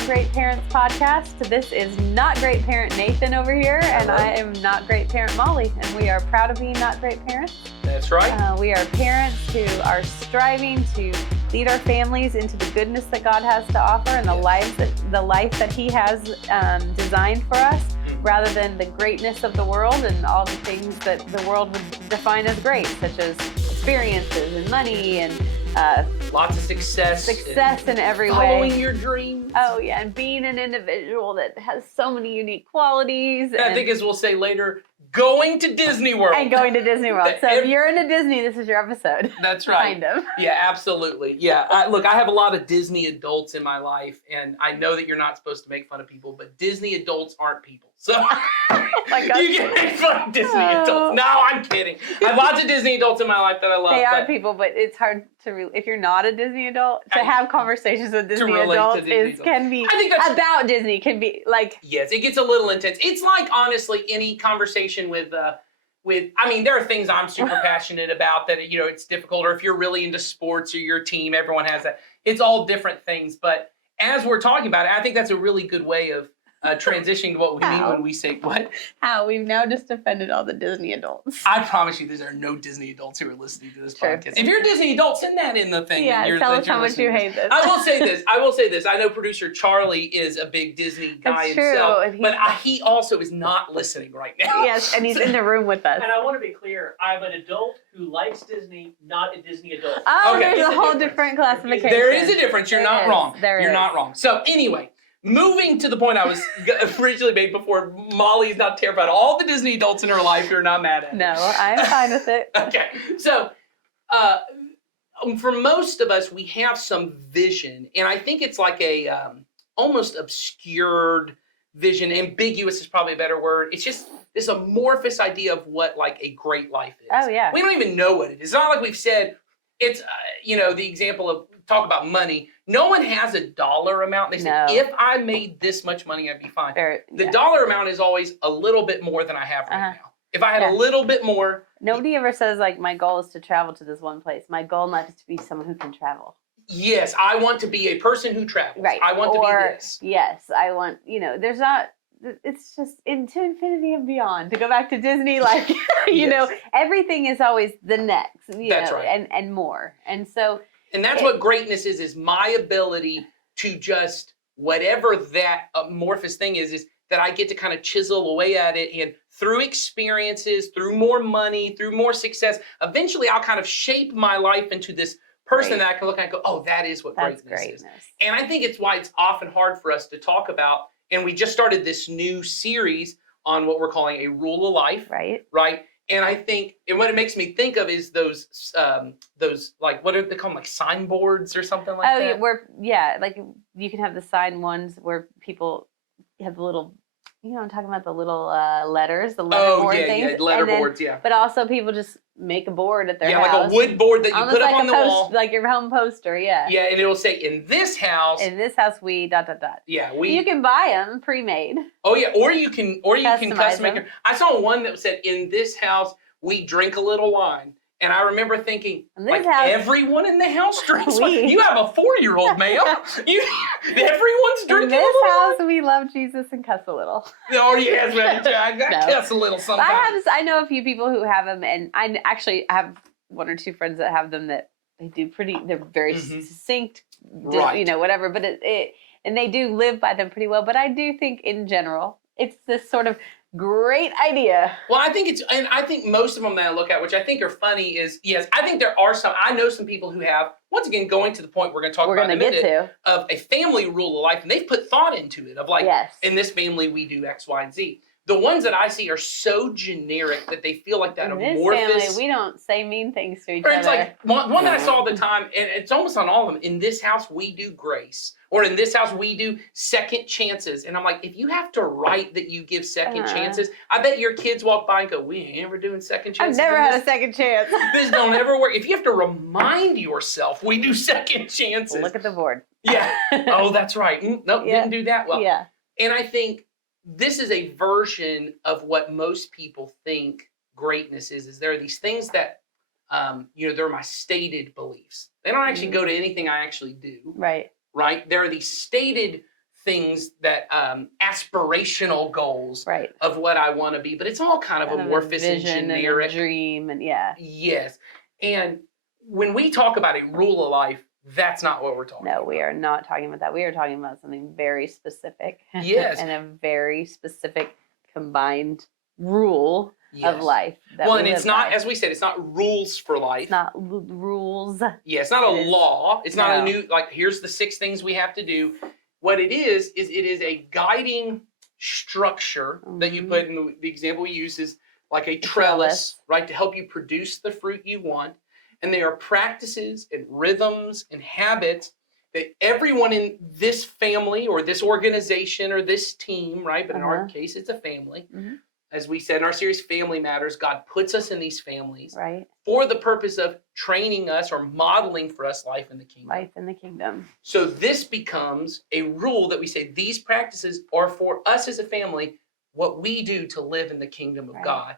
Not Great Parents podcast. This is Not Great Parent Nathan over here, and I am Not Great Parent Molly, and we are proud of being not great parents. That's right. We are parents who are striving to lead our families into the goodness that God has to offer and the life that He has designed for us, rather than the greatness of the world and all the things that the world would define as great, such as experiences and money and lots of success in every way. Following your dreams. Oh yeah, and being an individual that has so many unique qualities. And I think, as we'll say later, going to Disney World. And going to Disney World. So if you're into Disney, this is your episode. That's right. Kind of. Yeah, absolutely. Yeah. Look, I have a lot of Disney adults in my life, and I know that you're not supposed to make fun of people, but Disney adults aren't people. So Oh my gosh. you can make fun of Disney adults. No, I'm kidding. I have lots of Disney adults in my life that I love. They are people, but it's hard to, if you're not a Disney adult, to have conversations with Disney relate to adults Disney adults. can be, I think that's, about Disney can be like. Yes, it gets a little intense. It's like, honestly, any conversation with, I mean, there are things I'm super passionate about that, it's difficult, or if you're really into sports or your team, everyone has that. It's all different things. But as we're talking about it, I think that's a really good way of transitioning to what we mean when we say what. How we've now just offended all the Disney adults. I promise you, there are no Disney adults who are listening to this True. podcast. If you're a Disney adult, send that in the thing. Yeah, tell us how much you hate this. I will say this. I know producer Charlie is a big Disney guy That's true. himself, And but he also is not listening right now. Yes, and he's in the room with us. And I want to be clear, I'm an adult who likes Disney, not a Disney adult. Oh, Okay. there's a whole different classification. There is a difference. You're There not is. wrong. There You're is. not wrong. So anyway, moving to the point I was originally made before, Molly's not terrified. All the Disney adults in her life who are not mad at her. No, I'm fine with it. Okay. So for most of us, we have some vision, and I think it's like a almost obscured vision. Ambiguous is probably a better word. It's just this amorphous idea of what like a great life is. Oh, yeah. We don't even know what it is. It's not like we've said, it's, the example of talk about money. No one has a dollar amount. They say, No. if I made this much money, I'd be fine. The Yeah. dollar amount is always a little bit more than I have right Uh-huh. now. If I had a little bit more. Nobody ever says, like, my goal is to travel to this one place. My goal in life is to be someone who can travel. Yes, I want to be a person who travels. Right. I want to be this. Yes, I want, there's not, it's just into infinity and beyond. To go back to Disney, like, Yes. everything is always the next, That's right. and more. And so. And that's what greatness is my ability to just, whatever that amorphous thing is that I get to kind of chisel away at it, and through experiences, through more money, through more success, eventually I'll kind of shape my life into this person that I can look at and go, oh, that is what greatness is. And I think it's why it's often hard for us to talk about, and we just started this new series on what we're calling a rule of life. Right? And I think, and what it makes me think of is those like, what are they called, like signboards or something like that? Like you can have the sign ones where people have the little, I'm talking about the little letters, the letterboard things. Yeah, letterboards, yeah. But also people just make a board at their house. Yeah, like a wood board that you Almost put up like on the wall. Like your home poster, yeah. Yeah, and it'll say, in this house. we ... Yeah, You can buy them pre-made. Oh yeah, or you can custom make them. them. I saw one that said, in this house we drink a little wine. And I remember thinking, like, everyone in the house drinks wine. You have a 4-year-old, ma'am. Everyone's drinking In this a little house, wine. we love Jesus and cuss a little. Oh yes, man. I got cuss a little sometimes. I know a few people who have them, and I actually have 1 or 2 friends that have them that they do they're very succinct, whatever, but and they do live by them pretty well. But I do think in general, it's this sort of great idea. Well, I think most of them that I look at, which I think are funny, is, yes, I think there are some, I know some people who have, once again, going to the point we're going to talk about in a minute, of a family rule of life, and they've put thought into it, of like, in this family we do X, Y, and Z. The ones that I see are so generic that they feel like that amorphous. In this family, we don't say mean things to each other. It's like, one that I saw all the time, and it's almost on all of them, in this house we do grace. Or in this house, we do second chances. And I'm like, if you have to write that you give second chances, I bet your kids walk by and go, we ain't ever doing second chances. I've never had a second chance. This don't ever work. If you have to remind yourself, we do second chances. Look at the board. Yeah. Oh, that's right. Nope, didn't do that well. Yeah. And I think this is a version of what most people think greatness is there are these things that, they're my stated beliefs. They don't actually go to anything I actually do. Right. Right? There are these stated things that aspirational goals Right. of what I want to be, but it's all kind of amorphous and vision generic. and a dream, and yeah. Yes. And when we talk about a rule of life, that's not what we're talking No, about. we are not talking about that. We are talking about something very specific. Yes. And a very specific combined rule Yes. of life. That Well, we and it's live not, by. as we said, it's not rules for life. It's not rules. Yeah, it's not a It is- law. It's not a no. new, like, here's the 6 things we have to do. What it is it is a guiding structure that you Mhm. put in the example we use is like a trellis. trellis, right, to help you produce the fruit you want. And they are practices and rhythms and habits that everyone in this family or this organization or this team, right, but in our Uh-huh. case, it's a family. Mhm. As we said in our series, Family Matters, God puts us in these families Right? for the purpose of training us or modeling for us life in the kingdom. Life in the kingdom. So this becomes a rule that we say these practices are for us as a family, what we do to live in the kingdom of Right. God.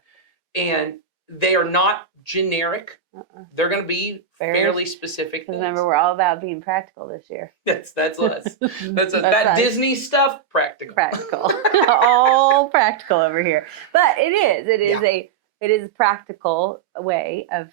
And they are not generic. Uh-uh. They're going to be Very- fairly specific. Because Things. remember, we're all about being practical this year. That's us. That's us. That's That us. Disney stuff, practical. Practical. All practical over here. But it is. It is Yeah. it is a practical way of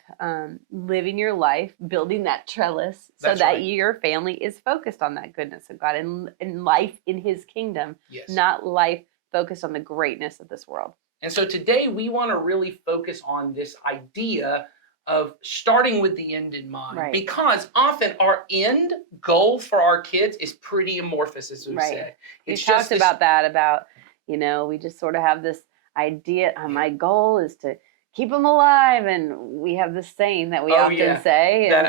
living your life, building that trellis so That's that right. your family is focused on that goodness of God and life in his kingdom, Yes. not life focused on the greatness of this world. And so today we want to really focus on this idea of starting with the end in mind. Right. Because often our end goal for our kids is pretty amorphous, as we Right. said. We It's talked just this- about that, about, we just sort of have this idea. My goal is to keep them alive. And we have this saying that we Oh, often yeah. say. And,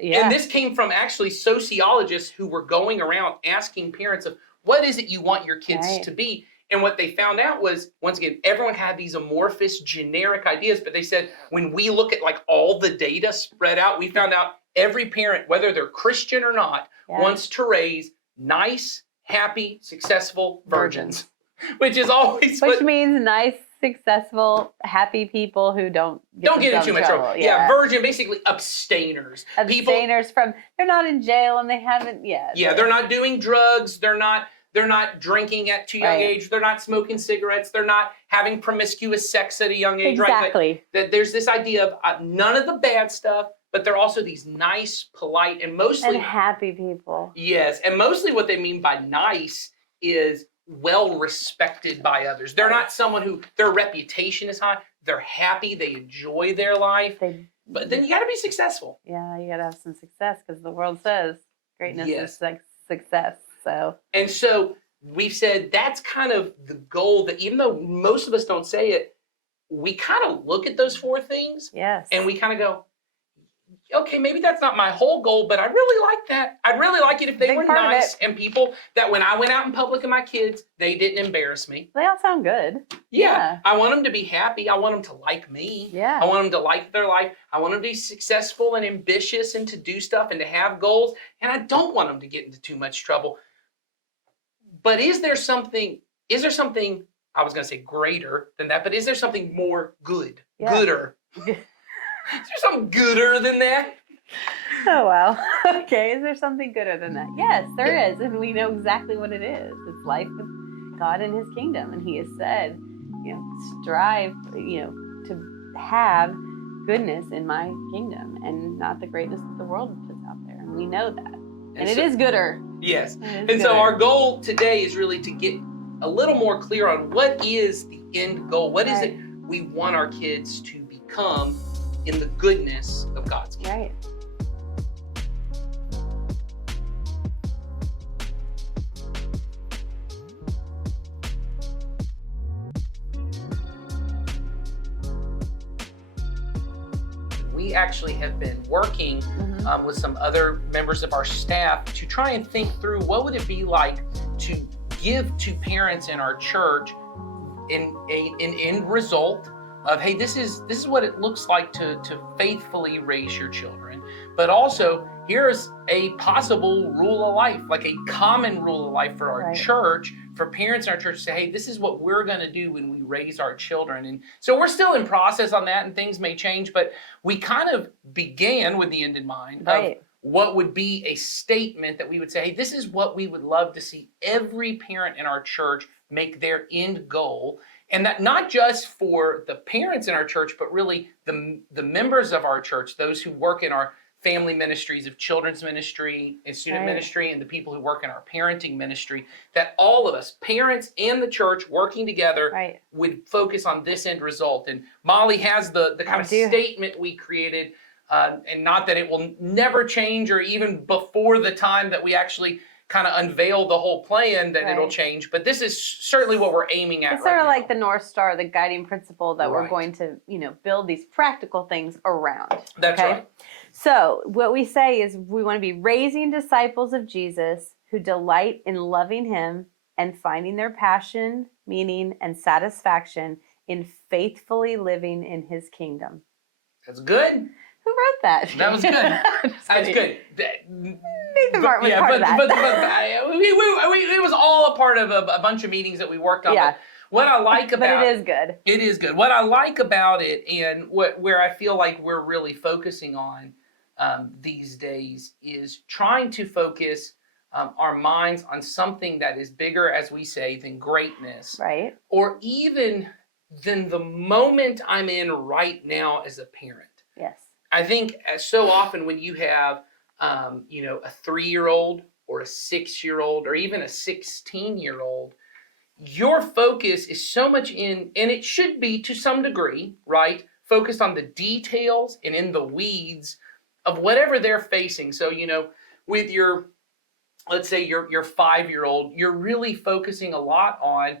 yeah. And this came from actually sociologists who were going around asking parents of what is it you want your kids Right. to be. And what they found out was, once again, everyone had these amorphous, generic ideas, but they said when we look at like all the data spread out, we found out every parent, whether they're Christian or not, Yeah. wants to raise nice, happy, successful virgins, which is always Which what, means nice, successful, happy people who don't don't get in themselves too much trouble. Yeah, virgin, basically abstainers. People, Abstainers from, they're not in jail and they haven't yet. yeah, they're not doing drugs. They're not drinking at too young Right. age. They're not smoking cigarettes. They're not having promiscuous sex at a young age. Right? Like, Exactly. that there's this idea of none of the bad stuff, but they're also these nice, polite, and mostly And happy people. yes, and mostly what they mean by nice is well respected by others. They're not someone who their reputation is high. They're happy. They enjoy their life. But then you got to be successful. Yeah, you gotta have some success because the world says greatness Yes. is like success. So And so we've said that's kind of the goal that even though most of us don't say it, we kind of look at those 4 things yes. and we kind of go, okay, maybe that's not my whole goal, but I really like that. I'd really like it if they Big were part of nice and people that when I went out in public with my kids, they didn't embarrass me. They all sound good. Yeah, Yeah. I want them to be happy. I want them to like me. Yeah. I want them to like their life. I want them to be successful and ambitious and to do stuff and to have goals. And I don't want them to get into too much trouble. But is there something, I was going to say greater than that, but is there something more good, Yeah. gooder? Is there something gooder than that? Oh, wow. Okay. Is there something gooder than that? Yes, there is. And we know exactly what it is. It's life with God and his kingdom. And he has said, strive, to have goodness in my kingdom and not the greatness that the world puts out there. And we know that. And it so- is gooder. Yes. It is And so gooder. our goal today is really to get a little more clear on what is the end goal. What is it we want our kids to become in the goodness of God's kingdom? Right. We actually have been working Mhm. with some other members of our staff to try and think through what would it be like to give to parents in our church an end result of, hey, this is what it looks like to faithfully raise your children, but also here's a possible rule of life, like a common rule of life for our Right. church, for parents in our church to say, hey, this is what we're going to do when we raise our children. And so we're still in process on that and things may change, but we kind of began with the end in mind Right. of what would be a statement that we would say, hey, this is what we would love to see every parent in our church make their end goal. And that not just for the parents in our church, but really the members of our church, those who work in our family ministries of children's ministry and student ministry, and the people who work in our parenting ministry, that all of us, parents and the church working together, would focus on this end result. And Molly has the kind of statement we created, and not that it will never change, or even before the time that we actually kind of unveil the whole plan, that it'll change. But this is certainly what we're aiming at. It's sort of like the North Star, the guiding principle that we're going to, build these practical things around. That's right. So what we say is we want to be raising disciples of Jesus who delight in loving him and finding their passion, meaning, and satisfaction in faithfully living in his kingdom. That's good. Who wrote that? That was good. That's good. Nathan Martin was part of that. It was all a part of a bunch of meetings that we worked on. Yeah. But what I like about it is good. It is good. What I like about it, and where I feel like we're really focusing on these days, is trying to focus our minds on something that is bigger, as we say, than greatness. Right. Or even than the moment I'm in right now as a parent. Yes. I think so often when you have, a 3-year-old or a 6-year-old or even a 16-year-old, your focus is so much in, and it should be to some degree, right, focused on the details and in the weeds of whatever they're facing. So, with your, let's say your 5-year-old, you're really focusing a lot on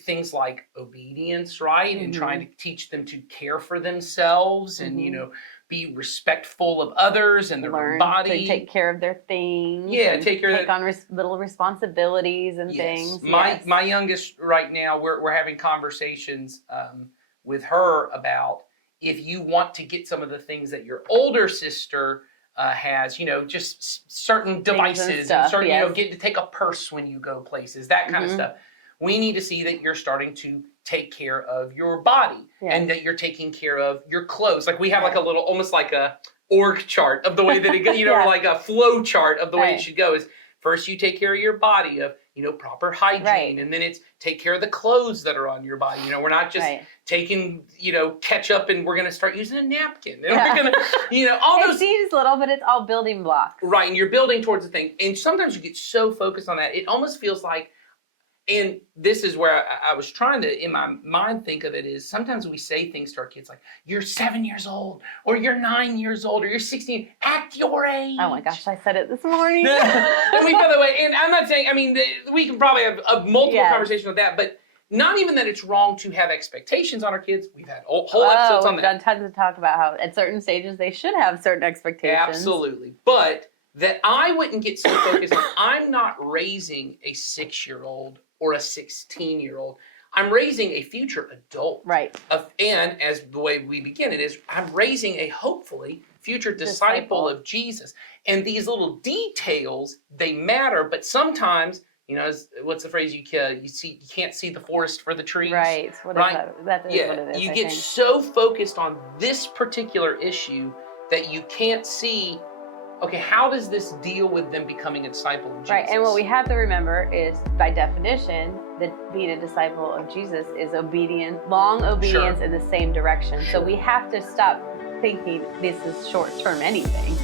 things like obedience, right? And trying to teach them to care for themselves and, be respectful of others and their own body. To take care of their things. Yeah, take on little responsibilities and things. My youngest right now, we're having conversations with her about if you want to get some of the things that your older sister has, just certain devices and certain, get to take a purse when you go places, that kind of stuff. We need to see that you're starting to take care of your body and that you're taking care of your clothes. Like we have like a little, almost like a org chart of the way that it goes, or like a flow chart of the way it should go. Is first you take care of your body of, proper hygiene, and then it's take care of the clothes that are on your body. We're not just taking, ketchup and we're going to start using a napkin. And we're going to, all those. It seems little, but it's all building blocks. Right, and you're building towards the thing. And sometimes you get so focused on that, it almost feels like, and this is where I was trying to, in my mind, think of it, is sometimes we say things to our kids like, you're 7 years old, or you're 9 years old, or you're 16, act your age. Oh my gosh, I said it this morning. And we feel that way. And I'm not saying, we can probably have a multiple conversation with that, but not even that it's wrong to have expectations on our kids. We've had whole episodes on that. We've done tons of talk about how at certain stages they should have certain expectations. Absolutely. But that I wouldn't get so focused on, I'm not raising a 6-year-old or a 16-year-old. I'm raising a future adult. Right. And as the way we begin it is, I'm raising a hopefully future disciple of Jesus. And these little details, they matter, but sometimes, what's the phrase, you can't see the forest for the trees. Right. That is what it is. You get so focused on this particular issue that you can't see, okay, how does this deal with them becoming a disciple of Jesus? Right, and what we have to remember is, by definition, that being a disciple of Jesus is long obedience in the same direction. So we have to stop thinking this is short-term anything.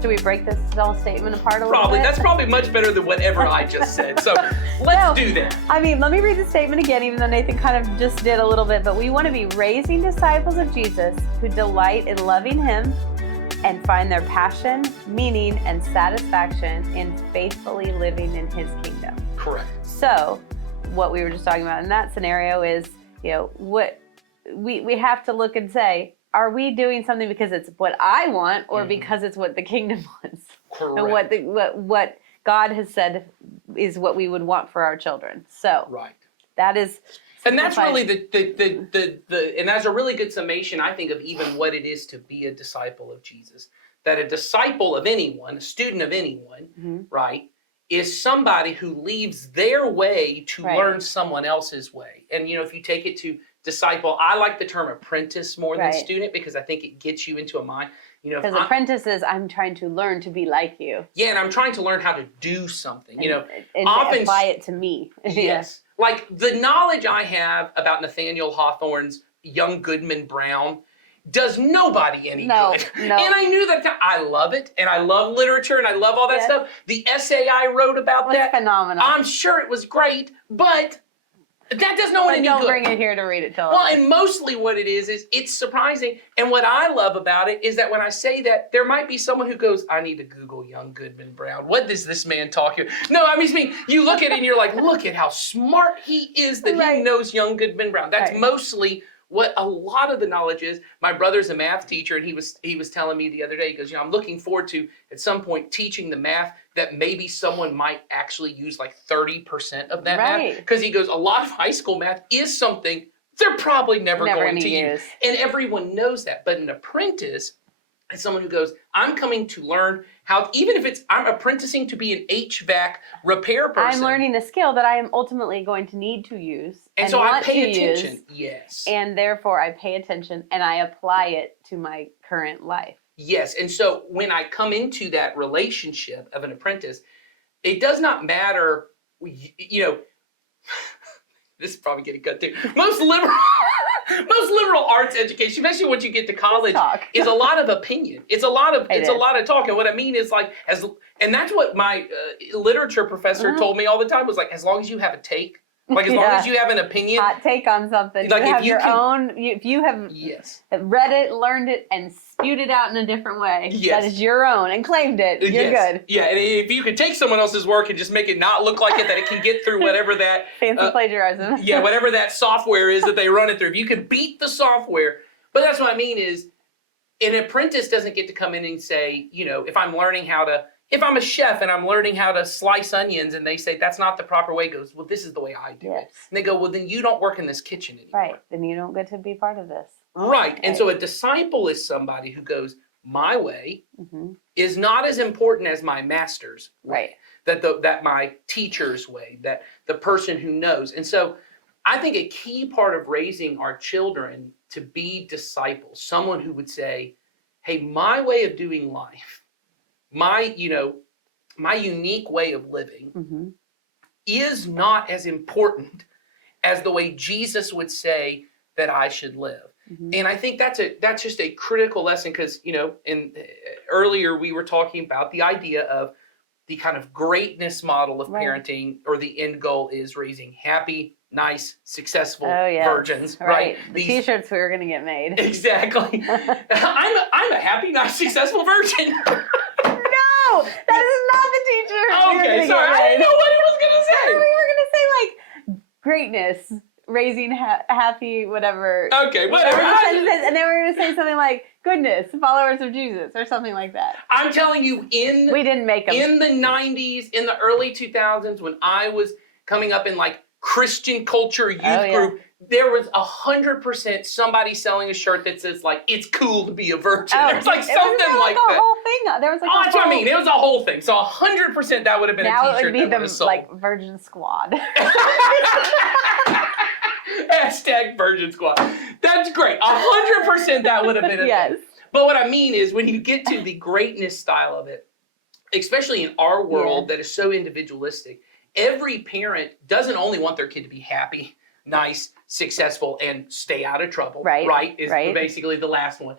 Should we break this whole statement apart a little bit? That's probably much better than whatever I just said. So let's do that. Let me read the statement again, even though Nathan kind of just did a little bit. But we want to be raising disciples of Jesus who delight in loving him and find their passion, meaning, and satisfaction in faithfully living in his kingdom. Correct. So what we were just talking about in that scenario is, what we have to look and say, are we doing something because it's what I want, or because it's what the kingdom wants? Correct. And what God has said is what we would want for our children. So that is, and that's really the and that's a really good summation, I think, of even what it is to be a disciple of Jesus. that a disciple of anyone, a student of anyone, Mhm. right, is somebody who leaves their way to Right. learn someone else's way. And if you take it to disciple, I like the term apprentice more than Right. student because I think it gets you into a mind. If Because I'm, apprentices, I'm trying to learn to be like you. yeah, and I'm trying to learn how to do something. And often- apply it to me. Yes. Like the knowledge I have about Nathaniel Hawthorne's Young Goodman Brown does nobody any No, good. no. And I knew that I love it, and I love literature, and I love all that Yes. stuff. The essay I wrote about It's that, phenomenal. I'm sure it was great, but that does no one But any don't good. bring it here to read it till Well, and mostly what it is it's surprising. And what I love about it is that when I say that, there might be someone who goes, I need to Google Young Goodman Brown. What does this man talk here? No, I mean, you look at it and you're like, look at how smart he is that he Right. knows Young Goodman Brown. That's Right. mostly what a lot of the knowledge is. My brother's a math teacher, and he was telling me the other day, he goes, I'm looking forward to at some point teaching the math that maybe someone might actually use like 30% of that math. Right. Because he goes, a lot of high school math is something they're probably never going gonna to use. And everyone knows that. But an apprentice is someone who goes, I'm coming to learn how, even if I'm apprenticing to be an HVAC repair person. I'm learning a skill that I am ultimately going to need to use. And so I want pay to attention. use, Yes. and therefore I pay attention and I apply it to my current life. Yes. And so when I come into that relationship of an apprentice, it does not matter, this is probably getting cut too. Most liberal arts education, especially once you get to college, Talk. is a lot of opinion. It's a lot of It a is. lot of talk. And what I mean is and that's what my literature professor Mhm. told me all the time was like, as long as you have a take, like as long Yeah. as you have an opinion. Hot take on something. Like, you if have you your can- own. If you have Yes. read it, learned it, and spewed it out in a different way, Yes. that is your own, and claimed it, you're Yes. good. Yeah, and if you could take someone else's work and just make it not look like it, that it can get through whatever that Fancy plagiarism. yeah, whatever that software is that they run it through. If you can beat the software, but that's what I mean is an apprentice doesn't get to come in and say, if I'm a chef and I'm learning how to slice onions and they say that's not the proper way, goes, well, this is the way I do it. Yes. And they go, well, then you don't work in this kitchen anymore. Right. Then you don't get to be part of this. Right. And so a disciple is somebody who goes, my way Hmm. is not as important as my master's way. Right. That my teacher's way, that the person who knows. And so I think a key part of raising our children to be disciples, someone who would say, hey, my way of doing life, my unique way of living Hmm. is not as important as the way Jesus would say that I should live. Hmm. And I think that's just a critical lesson because, earlier we were talking about the idea of the kind of greatness model of Right. parenting, or the end goal is raising happy, nice, succcul Oh yeah. virgins, Right. The These- T-shirts we were gonna get made. Exactly. I'm a happy, nice, successful virgin. No, that is not the T-shirt. we were Okay, gonna sorry. get I didn't made. know what he was We gonna say. were gonna say like greatness, raising happy, whatever. Okay, whatever. And then we were gonna say something like goodness, followers of Jesus, or something like that. I'm telling you, We didn't make them. in the 90s, in the early 2000s, when I was coming up in like Christian culture youth Oh, yeah. group, there was 100% somebody selling a shirt that says like, it's cool to be a virgin. There's like it something was like a that. whole thing. There was like Oh, a that's what I whole- mean. It was a whole thing. So 100% that would have been Now a it t-shirt would be that the would have sold. like Virgin Squad. Hashtag Virgin Squad. That's great. 100% that would have been a Yes. thing. But what I mean is when you get to the greatness style of it, especially in our world that is so individualistic, every parent doesn't only want their kid to be happy, nice, successful, and stay out of trouble. Right, Right? Is right. basically the last one.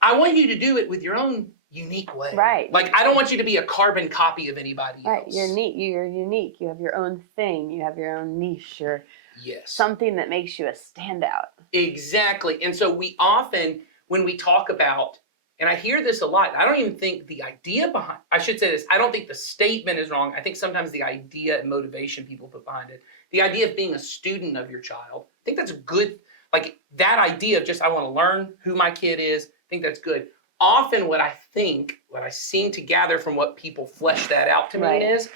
I want you to do it with your own unique way. Right. Like, I don't want you to be a carbon copy of anybody Right. else. You're neat. You're unique. You have your own thing. You have your own niche. You're Yes. something that makes you a standout. Exactly. And so we often, when we talk about, and I hear this a lot, I don't even think the idea behind, I should say this, I don't think the statement is wrong. I think sometimes the idea and motivation people put behind it, the idea of being a student of your child, I think that's good. Like that idea of just, I want to learn who my kid is, I think that's good. Often what I seem to gather from what people flesh that out to Right. me is,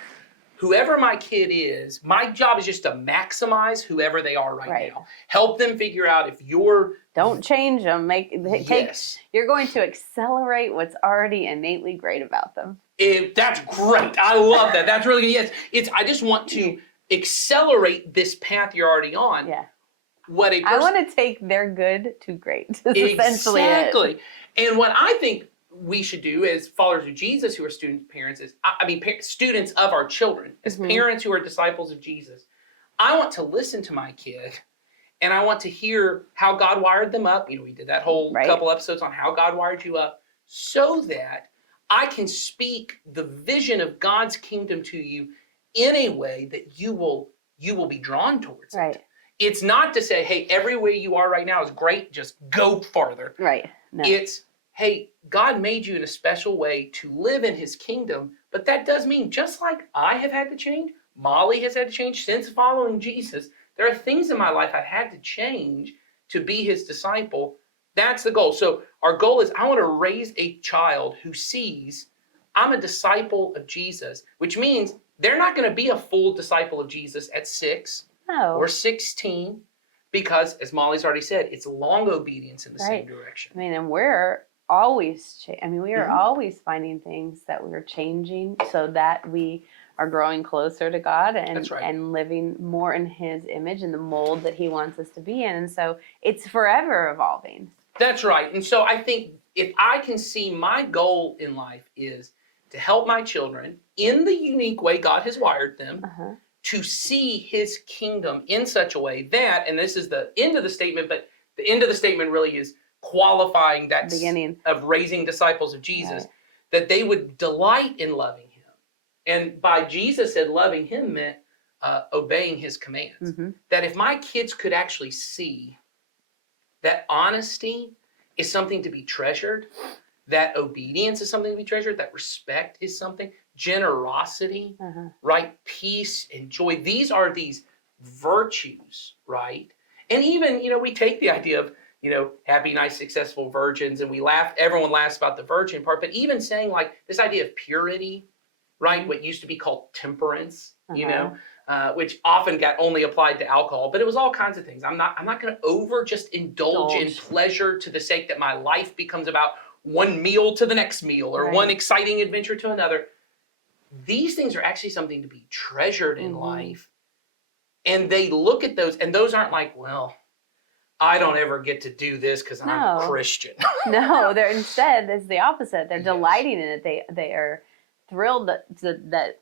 whoever my kid is, my job is just to maximize whoever they are right now. Help them figure out if you're... Don't change them. Yes. You're going to accelerate what's already innately great about them. That's great. I love that. That's really good. Yes. I just want to accelerate this path you're already on. Yeah. I want to take their good to great. Essentially exactly. It. And what I think we should do as followers of Jesus who are parents is, students of our children, as parents who are disciples of Jesus, I want to listen to my kid and I want to hear how God wired them up. We did that whole couple episodes on how God wired you up so that I can speak the vision of God's kingdom to you in a way that you will be drawn towards it. It's not to say, hey, every way you are right now is great, just go farther. Right. No. It's, hey, God made you in a special way to live in his kingdom, but that does mean, just like I have had to change, Molly has had to change since following Jesus, there are things in my life I had to change to be his disciple. That's the goal. So our goal is, I want to raise a child who sees I'm a disciple of Jesus, which means they're not going to be a full disciple of Jesus at 6 or 16, because, as Molly's already said, it's long obedience in the same direction. And we're always, we are always finding things that we're changing so that we are growing closer to God and living more in his image and the mold that he wants us to be in. And so it's forever evolving. That's right. And so I think if I can see, my goal in life is to help my children in the unique way God has wired them to see his kingdom in such a way that, and this is the end of the statement, but the end of the statement really is qualifying that beginning of raising disciples of Jesus, that they would delight in loving him. And by Jesus said loving him meant obeying his commands. That if my kids could actually see that honesty is something to be treasured, that obedience is something to be treasured, that respect is something, generosity, right? Peace and joy. These are these virtues, right? And even, we take the idea of, happy, nice, successful virgins, and we laugh, everyone laughs about the virgin part, but even saying like this idea of purity, right? What used to be called temperance, which often got only applied to alcohol, but it was all kinds of things. I'm not going to just indulge in pleasure to the sake that my life becomes about one meal to the next meal or one exciting adventure to another. These things are actually something to be treasured in life. And they look at those, and those aren't like, well, I don't ever get to do this because I'm a Christian. No, they're instead, it's the opposite. They're delighting in it. They are thrilled that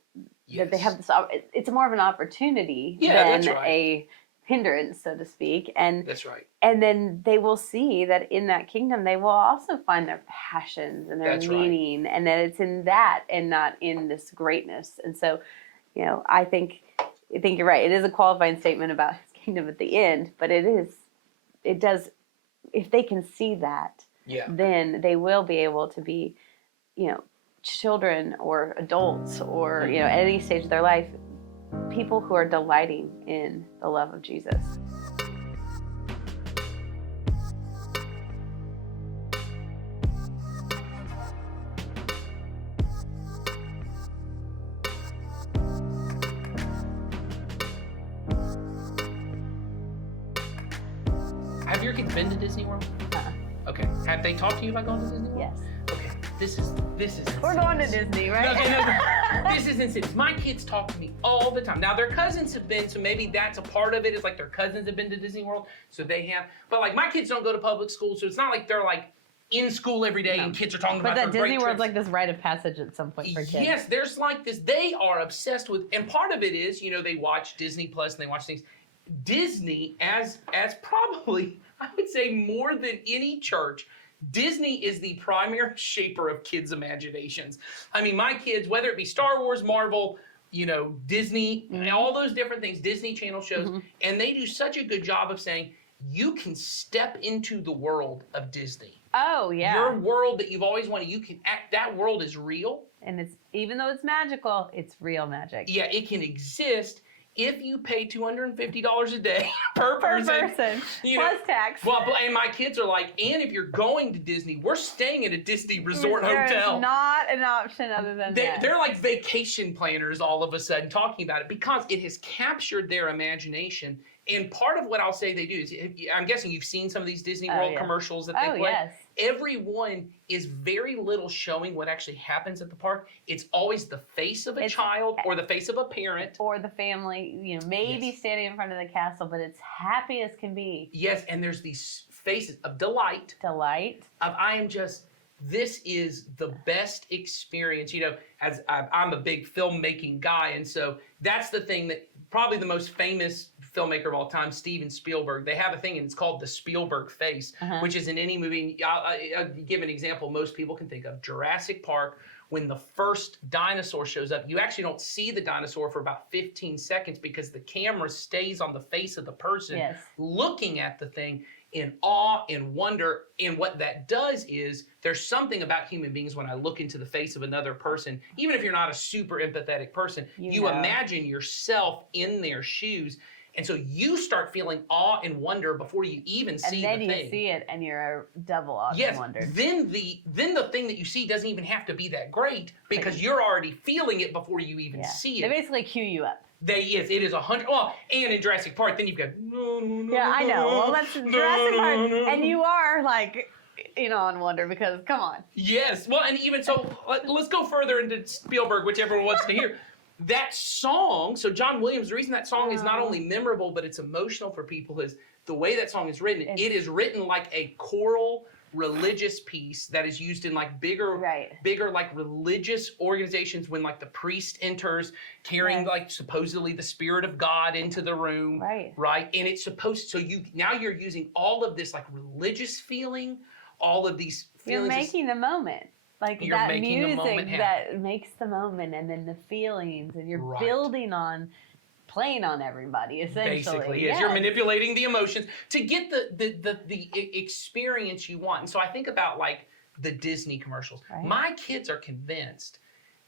they have this. It's more of an opportunity than a hindrance, so to speak. And that's right. And then they will see that in that kingdom, they will also find their passions and their meaning, and that it's in that and not in this greatness. And so, I think you're right. It is a qualifying statement about his kingdom at the end, but it does, if they can see that, then they will be able to be, children or adults or, at any stage of their life, people who are delighting in the love of Jesus. Have your kids been to Disney World? Okay. Have they talked to you about going to Disney World? Yes. Okay. This is insane. We're going to Disney, right? No. This is insane. My kids talk to me all the time. Now, their cousins have been, so maybe that's a part of it. It's like their cousins have been to Disney World, so they have. But like my kids don't go to public school, so it's not like they're like in school every day and kids are talking about their great trips. But that Disney World's like this rite of passage at some point for kids. Yes, there's like this. They are obsessed with, and part of it is, they watch Disney Plus and they watch things. Disney, as probably, I would say more than any church, Disney is the primary shaper of kids' imaginations. I mean, my kids, whether it be Star Wars, Marvel, Disney, and all those different things, Disney Channel shows, and they do such a good job of saying, you can step into the world of Disney. Oh, yeah. Your world that you've always wanted, you can act, that world is real. And it's, even though it's magical, it's real magic. Yeah, it can exist. if you pay $250 a day per person, you know, plus tax. well, and my kids are like, and if you're going to Disney, we're staying at a Disney resort There's hotel. not an option other than that. They're like vacation planners all of a sudden talking about it because it has captured their imagination. And part of what I'll say they do is, I'm guessing you've seen some of these Disney World commercials that they play. Yes. Every one is very little showing what actually happens at the park. It's always the face of a child or the face of a parent. Or the family, you know, maybe standing in front of the castle, but it's happy as can be. Yes, and there's these faces of delight. Of this is the best experience. You know, as I'm a big filmmaking guy, and so that's the thing that probably the most famous filmmaker of all time, Steven Spielberg, they have a thing and it's called the Spielberg face, which is in any movie. I'll give an example most people can think of. Jurassic Park, when the first dinosaur shows up, you actually don't see the dinosaur for about 15 seconds because the camera stays on the face of the person looking at the thing in awe and wonder. And what that does is there's something about human beings when I look into the face of another person, even if you're not a super empathetic person, you imagine yourself in their shoes. And so you start feeling awe and wonder before you even see the thing. And then you see it and you're double awe and wonder. Then the thing that you see doesn't even have to be that great because you're already feeling it before you even see it. They basically cue you up. It is 100. Well, and in Jurassic Park, then you've got I know. Well, that's Jurassic Park, and you are like, you know, on wonder because come on. Yes. Well, and even so, let's go further into Spielberg, which everyone wants to hear. That song, so John Williams, the reason that song is not only memorable, but it's emotional for people is the way that song is written. It is written like a choral religious piece that is used in like bigger like religious organizations when like the priest enters carrying like supposedly the spirit of God into the room. Right. And it's supposed, so you're using all of this like religious feeling, all of these feelings. You're making the moment. Like that music that makes the moment and then the feelings and you're building on, playing on everybody essentially. Basically, yes. You're manipulating the emotions to get the experience you want. And so I think about like the Disney commercials. My kids are convinced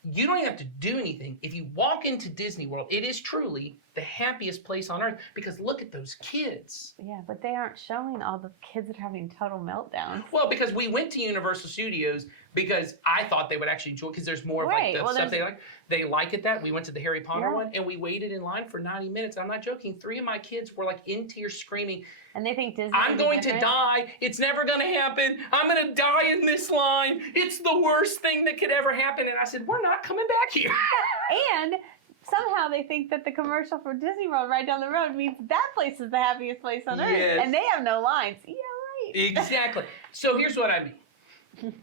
you don't even have to do anything. If you walk into Disney World, it is truly the happiest place on earth because look at those kids. Yeah, but they aren't showing all the kids that are having total meltdowns. Well, because we went to Universal Studios because I thought they would actually enjoy because there's more of like the stuff they like. They like it that. We went to the Harry Potter one and we waited in line for 90 minutes. I'm not joking. 3 of my kids were like in tears screaming. And they think Disney. I'm going to die. It's never going to happen. I'm going to die in this line. It's the worst thing that could ever happen. And I said, we're not coming back here. And somehow they think that the commercial for Disney World right down the road means that place is the happiest place on earth. And they have no lines. Yeah, right. Exactly. So here's what I mean.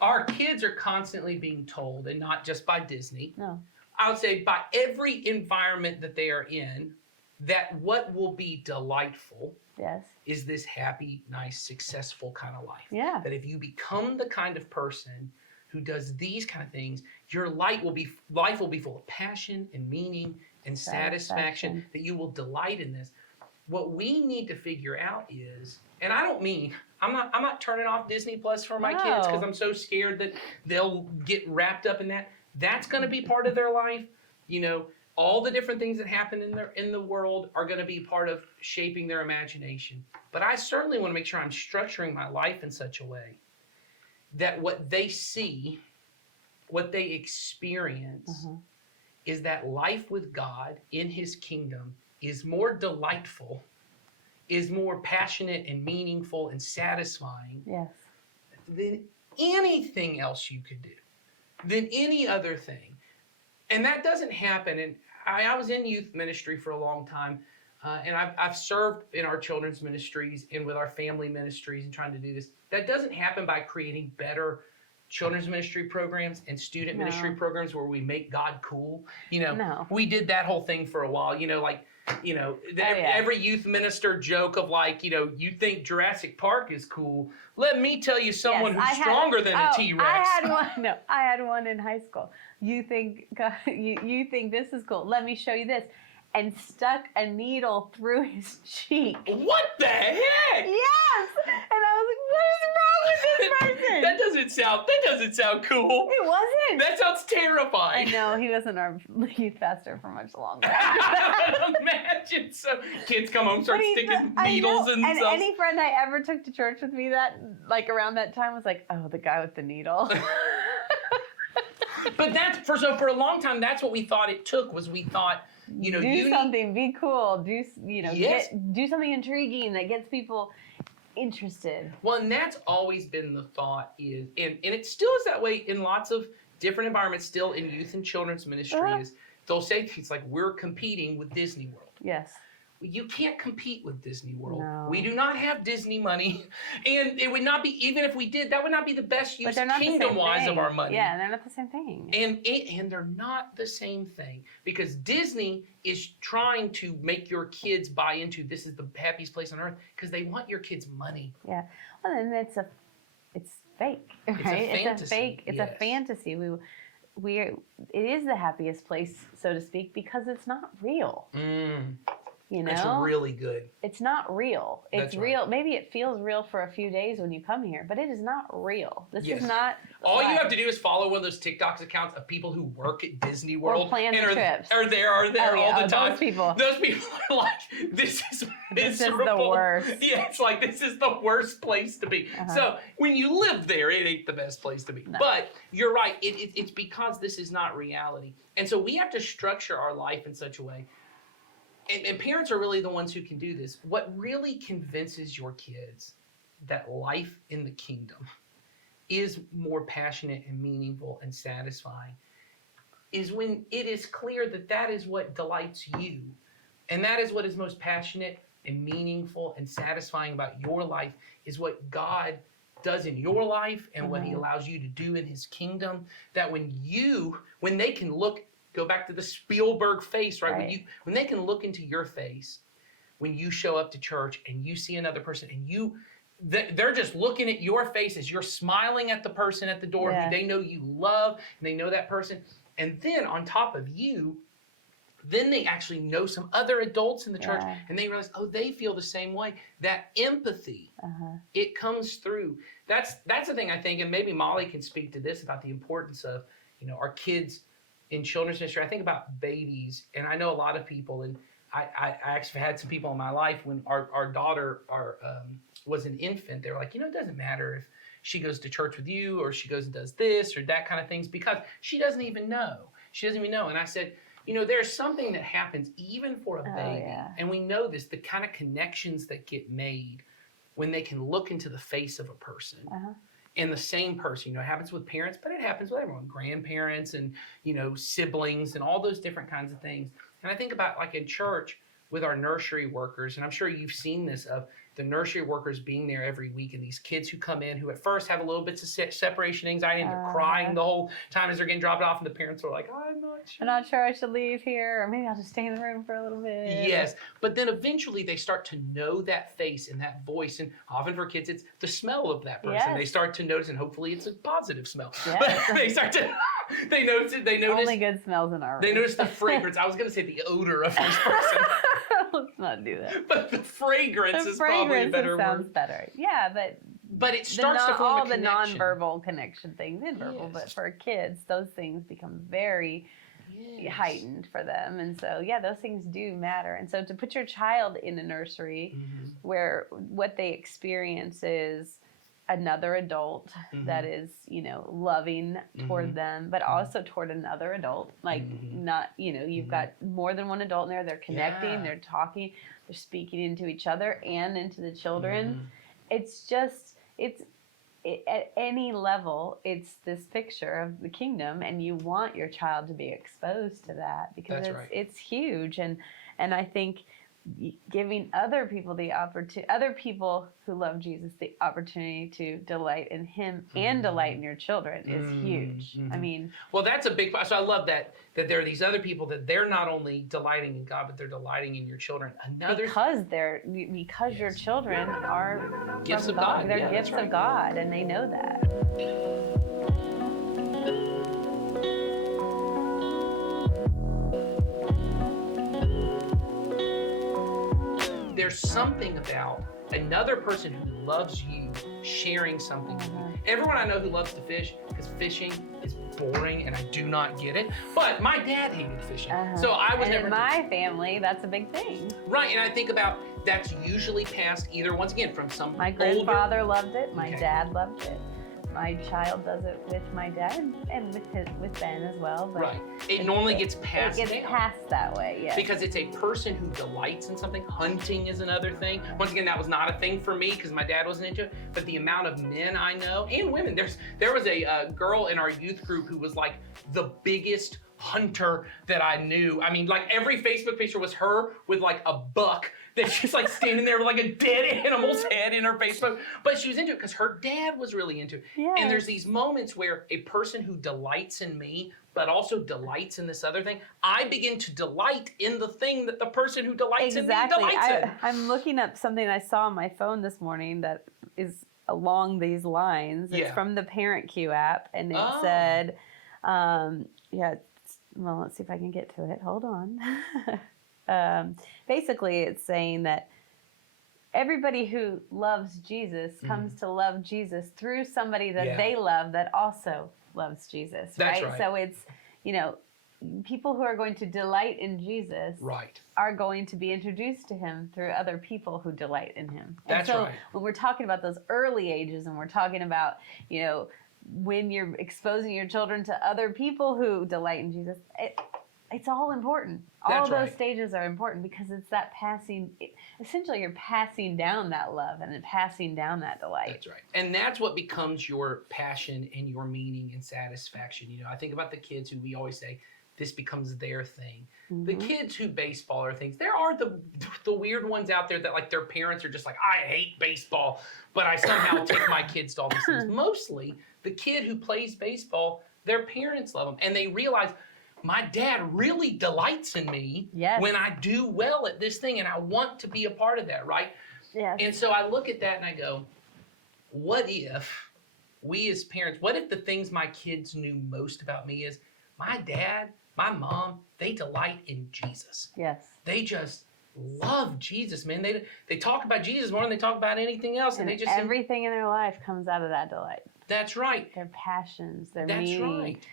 Our kids are constantly being told, and not just by Disney. No. I would say by every environment that they are in, that what will be delightful is this happy, nice, successful kind of life. Yeah. That if you become the kind of person who does these kind of things, your life will be full of passion and meaning and satisfaction, that you will delight in this. What we need to figure out is, and I don't mean, I'm not turning off Disney Plus for my kids because I'm so scared that they'll get wrapped up in that. That's going to be part of their life. You know, all the different things that happen in the world are going to be part of shaping their imagination. But I certainly want to make sure I'm structuring my life in such a way that what they see, what they experience, is that life with God in His kingdom is more delightful, is more passionate and meaningful and satisfying than anything else you could do, than any other thing. And that doesn't happen. And I was in youth ministry for a long time, and I've served in our children's ministries and with our family ministries and trying to do this. That doesn't happen by creating better children's ministry programs and student ministry programs where we make God cool. You know, we did that whole thing for a while, every youth minister joke of like, you think Jurassic Park is cool. Let me tell you someone who's stronger than a T-Rex. I had one in high school. You think this is cool. Let me show you this. And stuck a needle through his cheek. What the heck? Yes! And I was like, what is wrong with this person? That doesn't doesn't sound cool. It wasn't. That sounds I terrifying. know, he wasn't our youth pastor for much longer. Imagine so kids come home, start But he- sticking I needles know, and and stuff. any friend I ever took to church with me that, like, around that time was like, oh, the guy with the needle. But that's for a long time. That's what we thought it took. We thought, you know, do something, be cool, do Yes. do something intriguing that gets people interested. Well, and that's always been the thought is, and it still is that way in lots of different environments. Still in youth and children's ministry is they'll say things like, "We're competing with Disney World." Yes. You can't compete with Disney World. No. We do not have Disney money, and it would not be, even if we did, that would not be the best But use they're not the same kingdom-wise of thing. our money. Yeah, they're not the same thing. And they're not the same thing because Disney is trying to make your kids buy into this is the happiest place on earth because they want your kids' money. Yeah. Well, then it's fake, right? It's a fantasy, fake. It's yes. a fantasy. It is the happiest place, so to speak, because it's not real. You know, That's really good. it's not real. It's That's right. real. Maybe it feels real for a few days when you come here, but it is not real. This Yes. is not. All you life. have to do is follow one of those TikToks accounts of people who work at Disney World plan the and trips. are there Oh, all yeah, the time. those people. Those people are like, this is This is the miserable. worst. Yeah, it's like this is the worst place to be. Uh-huh. So when you live there, it ain't the best place to be. No. But you're right. It's because this is not reality, and so we have to structure our life in such a way. And parents are really the ones who can do this. What really convinces your kids that life in the kingdom is more passionate and meaningful and satisfying is when it is clear that that is what delights you. And that is what is most passionate and meaningful and satisfying about your life is what God does in your life and what he allows you to do in his kingdom. That when they can look, go back to the Spielberg face, right? When they can look into your face, when you show up to church and you see another person and they're just looking at your face as you're smiling at the person at the door who they know you love and they know that person. And then on top of you, then they actually know some other adults in the church and they realize, oh, they feel the same way. That empathy, it comes through. That's the thing I think, and maybe Molly can speak to this about the importance of, our kids in children's ministry. I think about babies, and I know a lot of people, and I actually had some people in my life when our daughter was an infant. They were like, it doesn't matter if she goes to church with you or she goes and does this or that kind of things because she doesn't even know. She doesn't even know. And I said, there's something that happens even for a baby. And we know this, the kind of connections that get made when they can look into the face of a person. And the same person, it happens with parents, but it happens with everyone, grandparents and, siblings and all those different kinds of things. And I think about like in church with our nursery workers, and I'm sure you've seen this of the nursery workers being there every week and these kids who come in who at first have a little bit of separation anxiety and they're crying the whole time as they're getting dropped off and the parents are like, I'm not sure I should leave here, or maybe I'll just stay in the room for a little bit. Yes, but then eventually they start to know that face and that voice, and often for kids it's the smell of that person. Yes. They start to notice, and hopefully it's a positive smell. Yes. But they start to, they notice it. They notice. Only good smells in our room. They notice the fragrance. I was going to say the odor of this person, Let's not do that. but the fragrance is probably a better sounds word. better. Yeah, but it starts to form all a the connection. nonverbal connection things, inverbal, but for kids, those things become very heightened for them. And so, those things do matter. And so to put your child in a nursery where what they experience is another adult that is, loving toward them, but also toward another adult. Like not, you've got more than one adult in there. They're connecting, they're talking, they're speaking into each other and into the children. It's just, at any level, it's this picture of the kingdom, and you want your child to be exposed to that because it's huge. And I think giving other people other people who love Jesus, the opportunity to delight in him and delight in your children is huge. I mean, well, that's a big. So I love that there are these other people that they're not only delighting in God, but they're delighting in your children. Because your children are gifts from of God. They're gifts of God, and they know that. There's something about another person who loves you sharing something with you. Everyone I know who loves to fish, because fishing is boring and I do not get it. But my dad hated fishing. So I was and never in my family, that's a big thing. right. And I think about that's usually passed either once again from some My older grandfather loved it. My Okay. dad loved it. My child does it with my dad and with Ben as well. But right. It normally gets it passed gets down. passed that way, yes. Because it's a person who delights in something. Hunting is another thing. Once again, that was not a thing for me because my dad wasn't into it. But the amount of men I know and women, there was a girl in our youth group who was like the biggest hunter that I knew. I mean, like every Facebook picture was her with like a buck that she's like standing there with like a dead animal's head in her Facebook. But she was into it because her dad was really into it. Yes. And there's these moments where a person who delights in me, but also delights in this other thing, I begin to delight in the thing that the person who delights in me delights in. I'm looking up something I saw on my phone this morning that is along these lines. It's Yeah. from the Parent Cue app, and it Oh. said, well, let's see if I can get to it. Hold on. Basically, it's saying that everybody who loves Jesus comes to love Jesus through somebody that Yeah. they love that also loves Jesus, That's right? right. So it's, people who are going to delight in Jesus Right. are going to be introduced to him through other people who delight in him. And That's so right. when we're talking about those early ages and we're talking about, when you're exposing your children to other people who delight in Jesus, it's all important. All That's of those right. stages are important because it's that essentially you're passing down that love and then passing down that delight. That's right. And that's what becomes your passion and your meaning and satisfaction. I think about the kids who we always say, this becomes their thing. The kids who baseball are things, there are the weird ones out there that like their parents are just like, I hate baseball, but I somehow take my kids to all these things. Mostly the kid who plays baseball, their parents love them and they realize my dad really delights in me Yes. when I do well at this thing and I want to be a part of that, right? Yes. And so I look at that and I go, what if we as parents, what if the things my kids knew most about me is my dad, my mom, they delight in Jesus. Yes. They just love Jesus, man. They talk about Jesus more than they talk about anything else. And And they just everything in their life comes out of that delight. that's right. Their passions, their That's meaning, right.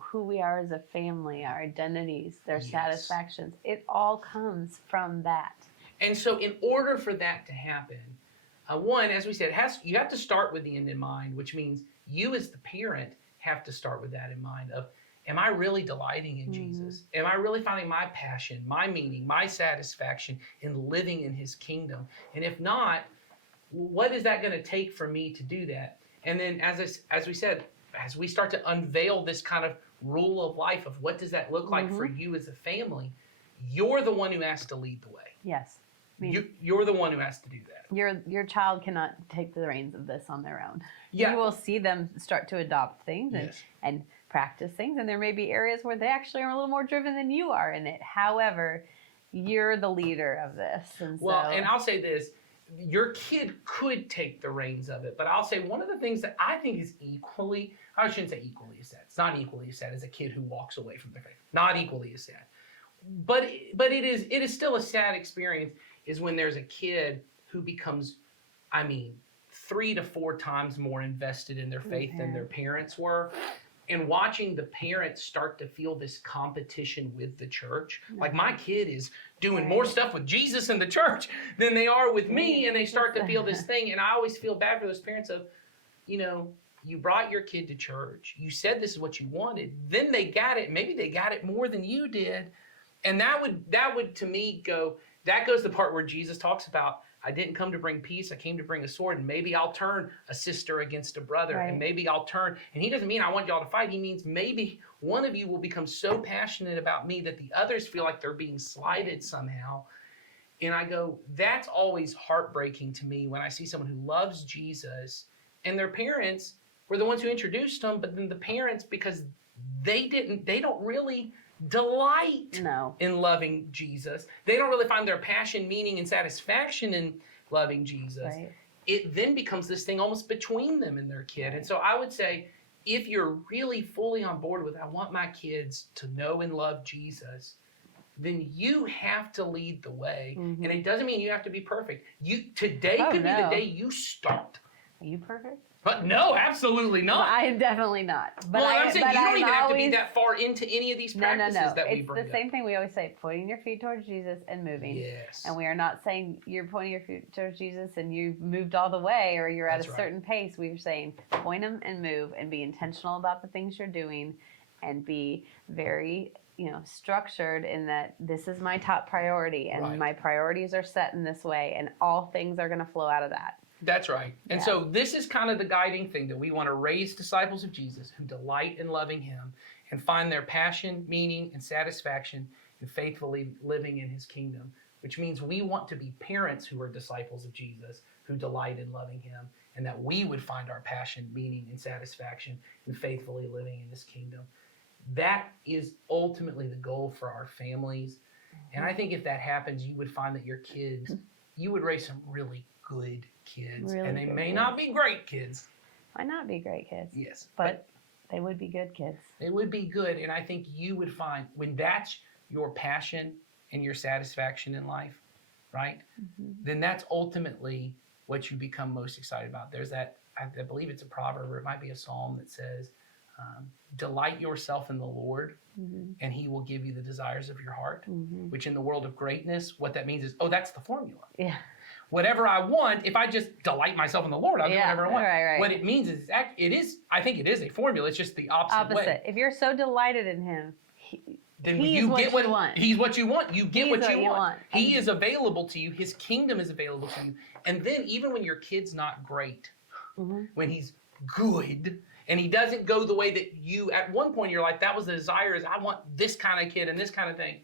Who we are as a family, our identities, their Yes. satisfactions. It all comes from that. And so in order for that to happen, one, as we said, you have to start with the end in mind, which means you as the parent have to start with that in mind of, am I really delighting in Jesus? Am I really finding my passion, my meaning, my satisfaction in living in his kingdom? And if not, what is that going to take for me to do that? And then as we said, as we start to unveil this kind of rule of life of what does that look like for you as a family, you're the one who has to lead the way. Yes. I mean, You're the one who has to do that. your child cannot take the reins of this on their own. Yeah. You will see them start to adopt things Yes. and practice things, and there may be areas where they actually are a little more driven than you are in it. However, you're the leader of this. And Well, so, and I'll say this, your kid could take the reins of it, but I'll say one of the things that I think is I shouldn't say equally as sad. It's not equally as sad as a kid who walks away from their faith. Not equally as sad. But it is still a sad experience is when there's a kid who becomes, 3 to 4 times more invested in their faith than their parents were. And watching the parents start to feel this competition with the church. Like my kid is doing more stuff with Jesus in the church than they are with me. And they start to feel this thing. And I always feel bad for those parents of, you brought your kid to church. You said this is what you wanted. Then they got it. Maybe they got it more than you did. And that would to me that goes the part where Jesus talks about, I didn't come to bring peace. I came to bring a sword. And maybe I'll turn a sister against a brother. Right. And maybe I'll turn. And he doesn't mean I want y'all to fight. He means maybe one of you will become so passionate about me that the others feel like they're being slighted somehow. And I go, that's always heartbreaking to me when I see someone who loves Jesus and their parents were the ones who introduced them. But then the parents, because they don't really delight no. in loving Jesus. They don't really find their passion, meaning, and satisfaction in loving Jesus. Right. It then becomes this thing almost between them and their kid. And so I would say, if you're really fully on board with, I want my kids to know and love Jesus, then you have to lead the way. Mhm. And it doesn't mean you have to be perfect. Today Oh, could be the no. day you start. Are you perfect? But no, absolutely not. I am definitely not. But well, I'm saying you don't I'm even have to be always- that far into any of these No, practices that we It's bring the up. same thing we always say, pointing your feet towards Jesus and moving. Yes. And we are not saying you're pointing your feet towards Jesus and you've moved all the way or you're at That's a right. certain pace. We are saying point them and move and be intentional about the things you're doing and be very, structured in that this is my top priority and Right. my priorities are set in this way and all things are going to flow out of that. That's right. And Yeah. so this is kind of the guiding thing, that we want to raise disciples of Jesus who delight in loving him and find their passion, meaning, and satisfaction in faithfully living in his kingdom, which means we want to be parents who are disciples of Jesus who delight in loving him, and that we would find our passion, meaning, and satisfaction in faithfully living in his kingdom. That is ultimately the goal for our families. And I think if that happens, you would find that your kids, you would raise some really good kids. Really and they good may kids. not be great kids. Might not be great kids, Yes. but they would be good kids. They would be good. And I think you would find when that's your passion and your satisfaction in life, right? Then that's ultimately what you become most excited about. There's that, I believe it's a proverb or it might be a psalm that says, delight yourself in the Lord and he will give you the desires of your heart, which in the world of greatness, what that means is, that's the formula. Yeah. Whatever I want, if I just delight myself in the Lord, I'll do whatever I want. Right. What it means is, I think it is a formula. It's just the opposite way. If you're so delighted in him, Then he you is get what you want. He's what you want. You get He's what you want. He And- is available to you. His kingdom is available to you. And then even when your kid's not great, when he's good, and he doesn't go the way that you, at one point in your life, that was the desire, is I want this kind of kid and this kind of thing.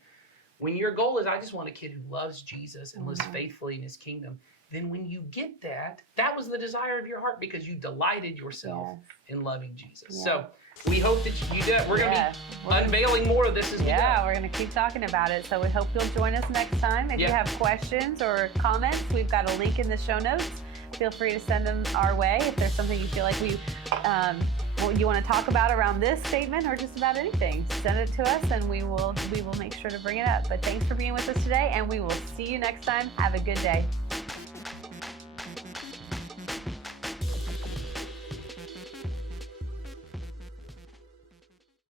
When your goal is, I just want a kid who loves Jesus and lives faithfully in his kingdom, then when you get that, that was the desire of your heart because you delighted yourself in loving Jesus. Yeah. So we hope that you do that. We're going to be unveiling more of this as we go. Yeah, we're going to keep talking about it. So we hope you'll join us next time. If you have questions or comments, we've got a link in the show notes. Feel free to send them our way. If there's something you feel like you want to talk about around this statement or just about anything, send it to us and we will make sure to bring it up. But thanks for being with us today, and we will see you next time. Have a good day.